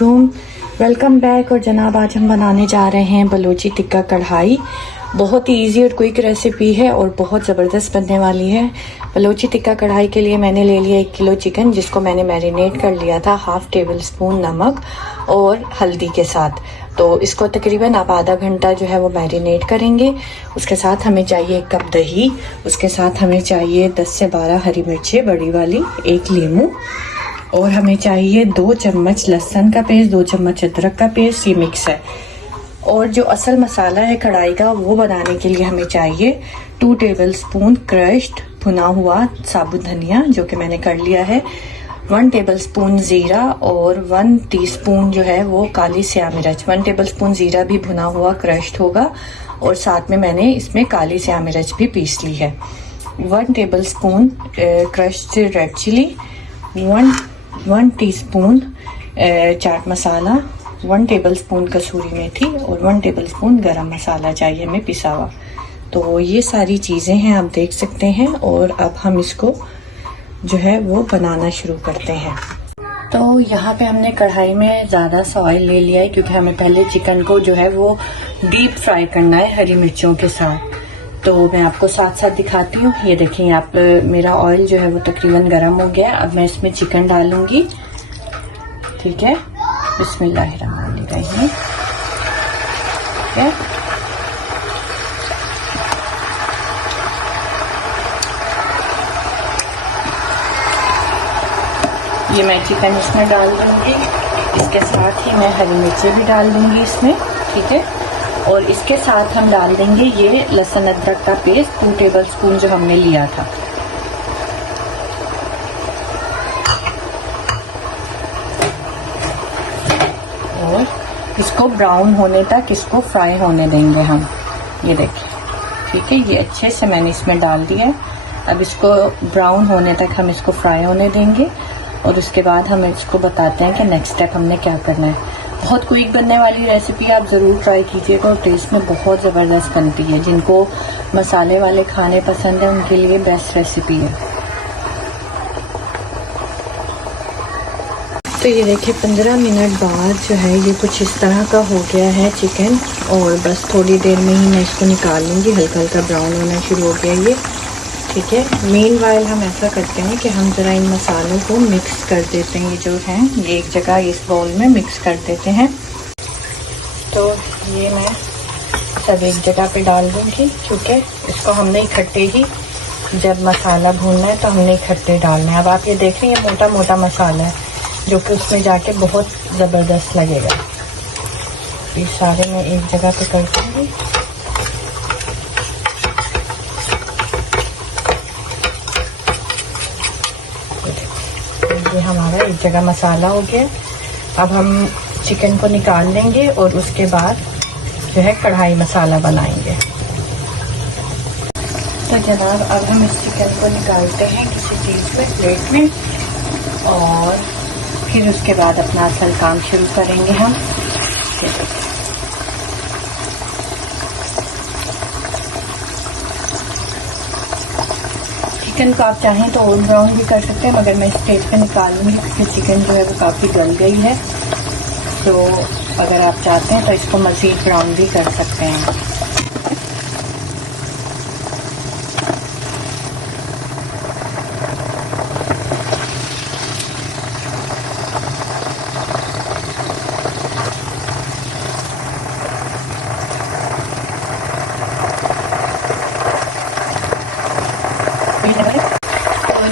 Welcome back. और जनाब आज हम बनाने जा रहे हैं बलोची टिक्का कढ़ाई। बहुत ही इजी और क्विक रेसिपी है और बहुत ज़बरदस्त बनने वाली है। बलोची टिक्का कढ़ाई के लिए मैंने ले लिया 1 किलो चिकन, जिसको मैंने मैरिनेट कर लिया था हाफ टेबल स्पून नमक और हल्दी के साथ। तो इसको तकरीबन आप आधा घंटा जो है वो मैरिनेट करेंगे। उसके साथ हमें चाहिए 1 कप दही, उसके साथ हमें चाहिए 10 से 12 हरी मिर्चें बड़ी वाली, 1 लीमू, और हमें चाहिए 2 चम्मच लहसुन का पेस्ट, 2 चम्मच अदरक का पेस्ट। ये मिक्स है। और जो असल मसाला है कढ़ाई का, वो बनाने के लिए हमें चाहिए 2 टेबलस्पून क्रश्ड भुना हुआ साबुत धनिया, जो कि मैंने कर लिया है, 1 टेबलस्पून ज़ीरा और 1 टीस्पून जो है वो काली स्याह मिर्च। 1 टेबलस्पून ज़ीरा भी भुना हुआ क्रश्ड होगा और साथ में मैंने इसमें काली स्याह मिर्च भी पीस ली है। 1 tablespoon crushed red chilli, 1 teaspoon chaat masala, 1 tablespoon कसूरी मेथी और 1 टेबलस्पून गरम मसाला चाहिए हमें पिसा हुआ। तो ये सारी चीज़ें हैं, आप देख सकते हैं। और अब हम इसको जो है वो बनाना शुरू करते हैं। तो यहाँ पे हमने कढ़ाई में ज़्यादा सा ऑयल ले लिया है, क्योंकि हमें पहले चिकन को जो है वो डीप फ्राई करना है हरी मिर्चों के साथ। तो मैं आपको साथ साथ दिखाती हूँ। ये देखें आप, मेरा ऑयल जो है वो तकरीबन गर्म हो गया। अब मैं इसमें चिकन डालूंगी। ठीक है, बिस्मिल्लाहिर्रहमानिर्रहीम। ठीक है, ये मैं चिकन इसमें डाल दूंगी। इसके साथ ही मैं हरी मिर्चें भी डाल दूंगी इसमें। ठीक है, और इसके साथ हम डाल देंगे ये लहसुन अदरक का पेस्ट 2 टेबलस्पून जो हमने लिया था। और इसको ब्राउन होने तक इसको फ्राई होने देंगे हम। ये देखिए, ठीक है, ये अच्छे से मैंने इसमें डाल दिया है। अब इसको ब्राउन होने तक हम इसको फ्राई होने देंगे और उसके बाद हम इसको बताते हैं कि नेक्स्ट स्टेप हमने क्या करना है। बहुत क्विक बनने वाली रेसिपी, आप ज़रूर ट्राई कीजिएगा और टेस्ट में बहुत ज़बरदस्त बनती है। जिनको मसाले वाले खाने पसंद है उनके लिए बेस्ट रेसिपी है। तो ये देखिए 15 मिनट बाद जो है ये कुछ इस तरह का हो गया है चिकन, और बस थोड़ी देर में ही मैं इसको निकाल लूँगी। हल्का हल्का ब्राउन होना शुरू हो गया ये। ठीक है, मीनवाइल हम ऐसा करते हैं कि हम ज़रा इन मसालों को मिक्स कर देते हैं। ये जो है ये एक जगह इस बाउल में मिक्स कर देते हैं। तो ये मैं सब एक जगह पे डाल दूँगी, क्योंकि इसको हमने इकट्ठे ही, जब मसाला भूनना है तो हमने इकट्ठे डालना है। अब आप ये देख रहे हैं, ये मोटा मोटा मसाला है जो कि उसमें जाके बहुत ज़बरदस्त लगेगा। ये सारे मैं एक जगह पे कर दूँगी। ये हमारा एक जगह मसाला हो गया। अब हम चिकन को निकाल लेंगे और उसके बाद जो है कढ़ाई मसाला बनाएंगे। तो जनाब अब हम इस चिकन को निकालते हैं किसी चीज़ में, प्लेट में, और फिर उसके बाद अपना असल काम शुरू करेंगे हम। चिकन को आप चाहें तो और ब्राउन भी कर सकते हैं, मगर मैं इस स्टेज पे निकाल लूँगी क्योंकि चिकन जो है वो काफ़ी गल गई है। तो अगर आप चाहते हैं तो इसको मज़ीद ब्राउन भी कर सकते हैं।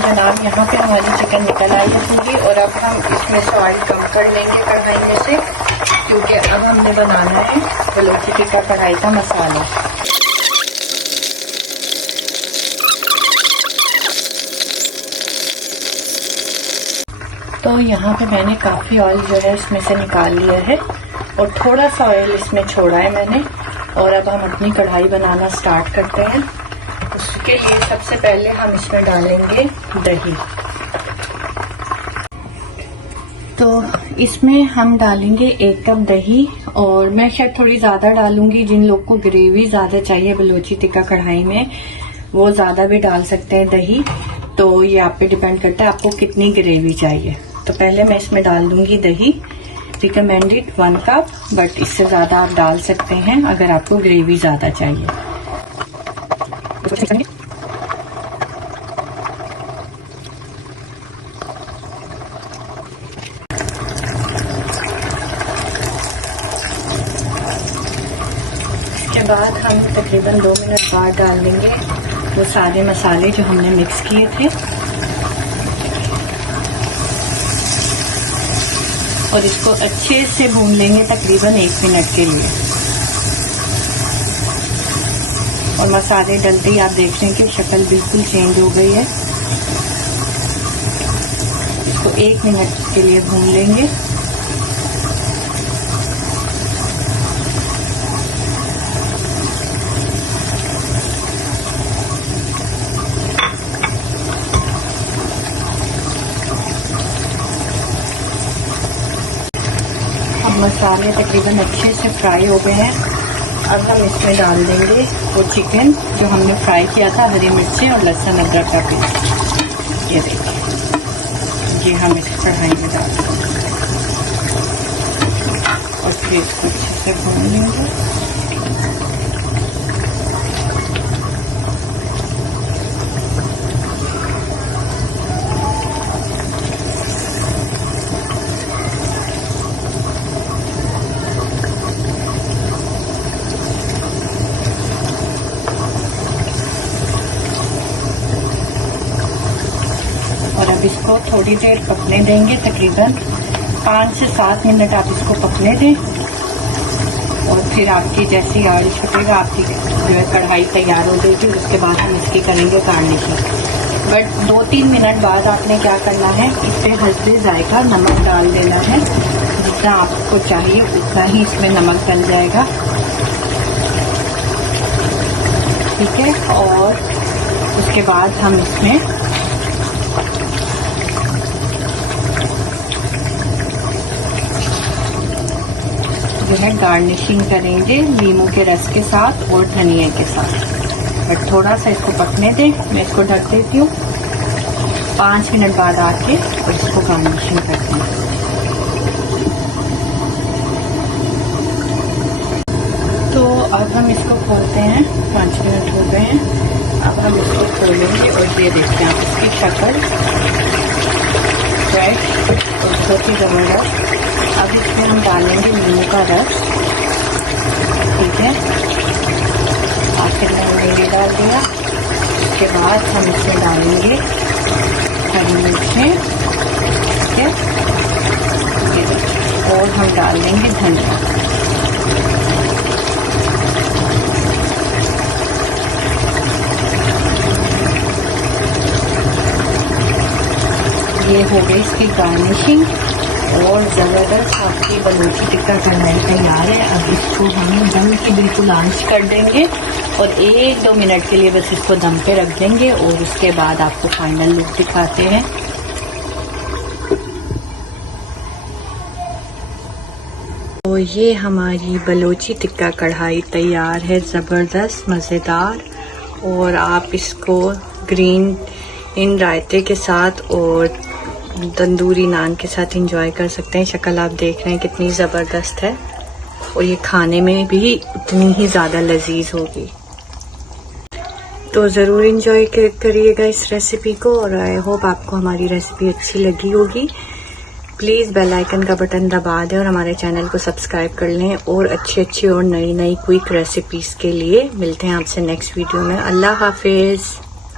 जनाब यहाँ पे हमारी चिकन निकल आई होगी, और अब हम इसमें से ऑयल कम कर लेंगे कढ़ाई में से, क्योंकि अब हमने बनाना है बलोची टिक्का कढ़ाई का मसाला। तो यहाँ पे मैंने काफ़ी ऑयल जो है इसमें से निकाल लिया है और थोड़ा सा ऑयल इसमें छोड़ा है मैंने। और अब हम अपनी कढ़ाई बनाना स्टार्ट करते हैं। उसके लिए सबसे पहले हम इसमें डालेंगे दही। तो इसमें हम डालेंगे 1 कप दही, और मैं शायद थोड़ी ज़्यादा डालूंगी। जिन लोग को ग्रेवी ज़्यादा चाहिए बलोची टिक्का कढ़ाई में, वो ज़्यादा भी डाल सकते हैं दही। तो ये आप पे डिपेंड करता है आपको कितनी ग्रेवी चाहिए। तो पहले मैं इसमें डाल दूंगी दही। रिकमेंडेड 1 कप, बट इससे ज़्यादा आप डाल सकते हैं अगर आपको ग्रेवी ज़्यादा चाहिए। इसके बाद हम तकरीबन 2 मिनट बाद डाल देंगे वो सारे मसाले जो हमने मिक्स किए थे, और इसको अच्छे से भून लेंगे तकरीबन 1 मिनट के लिए। और मसाले डलते ही आप देख रहे हैं कि शक्ल बिल्कुल चेंज हो गई है। इसको 1 मिनट के लिए भून लेंगे। मसाले तकरीबन अच्छे से फ्राई हो गए हैं। अब हम इसमें डाल देंगे वो चिकन जो हमने फ्राई किया था, हरी मिर्चें और लहसुन अदरक का पेस्ट। ये देखिए, ये हम इस कढ़ाई में डाल देंगे और फिर इसको अच्छे से भून लेंगे। और अब इसको थोड़ी देर पकने देंगे, तकरीबन 5 से 7 मिनट आप इसको पकने दें। और फिर आपकी जैसी आड़ी छुटेगा आपकी जो है कढ़ाई तैयार हो जाएगी। उसके बाद हम इसकी करेंगे गार्निशिंग। बट 2-3 मिनट बाद आपने क्या करना है, इस पर हल्दी जायका नमक डाल देना है। जितना आपको चाहिए उतना ही इसमें नमक डल जाएगा, ठीक है। और उसके बाद हम इसमें जो है गार्निशिंग करेंगे नींबू के रस के साथ और धनिया के साथ। बट थोड़ा सा इसको पकने दें, मैं इसको ढक देती हूँ। 5 मिनट बाद आके और इसको गार्निशिंग करते हैं। तो अब हम इसको खोलते हैं, 5 मिनट हो गए हैं। अब हम इसको खोलेंगे और ये देखते हैं आप इसकी शक्ल फ्रेश और बहुत ही ज़बरदस्त। अब इसमें हम डालेंगे नींबू का रस, ठीक है। आखिर में हमने ये डाल दिया। उसके बाद हम इसमें डालेंगे हरी मिर्चें, ठीक है। और हम डाल देंगे धनिया। ये हो गई इसकी गार्निशिंग और ज़बरदस्त आपकी बलूची टिक्का कढ़ाई तैयार है। अब इसको हम दम की बिल्कुल आंच कर देंगे और 1-2 मिनट के लिए बस इसको दम पे रख देंगे और उसके बाद आपको फाइनल लुक दिखाते हैं। तो ये हमारी बलूची टिक्का कढ़ाई तैयार है, ज़बरदस्त मज़ेदार। और आप इसको ग्रीन इन रायते के साथ और तंदूरी नान के साथ एंजॉय कर सकते हैं। शक्ल आप देख रहे हैं कितनी ज़बरदस्त है और ये खाने में भी उतनी ही ज़्यादा लजीज होगी। तो ज़रूर एंजॉय करिएगा इस रेसिपी को और आई होप आपको हमारी रेसिपी अच्छी लगी होगी। प्लीज़ बेल आइकन का बटन दबा दें और हमारे चैनल को सब्सक्राइब कर लें। और अच्छी और नई क्विक रेसिपीज़ के लिए मिलते हैं आपसे नेक्स्ट वीडियो में। अल्लाह हाफिज़।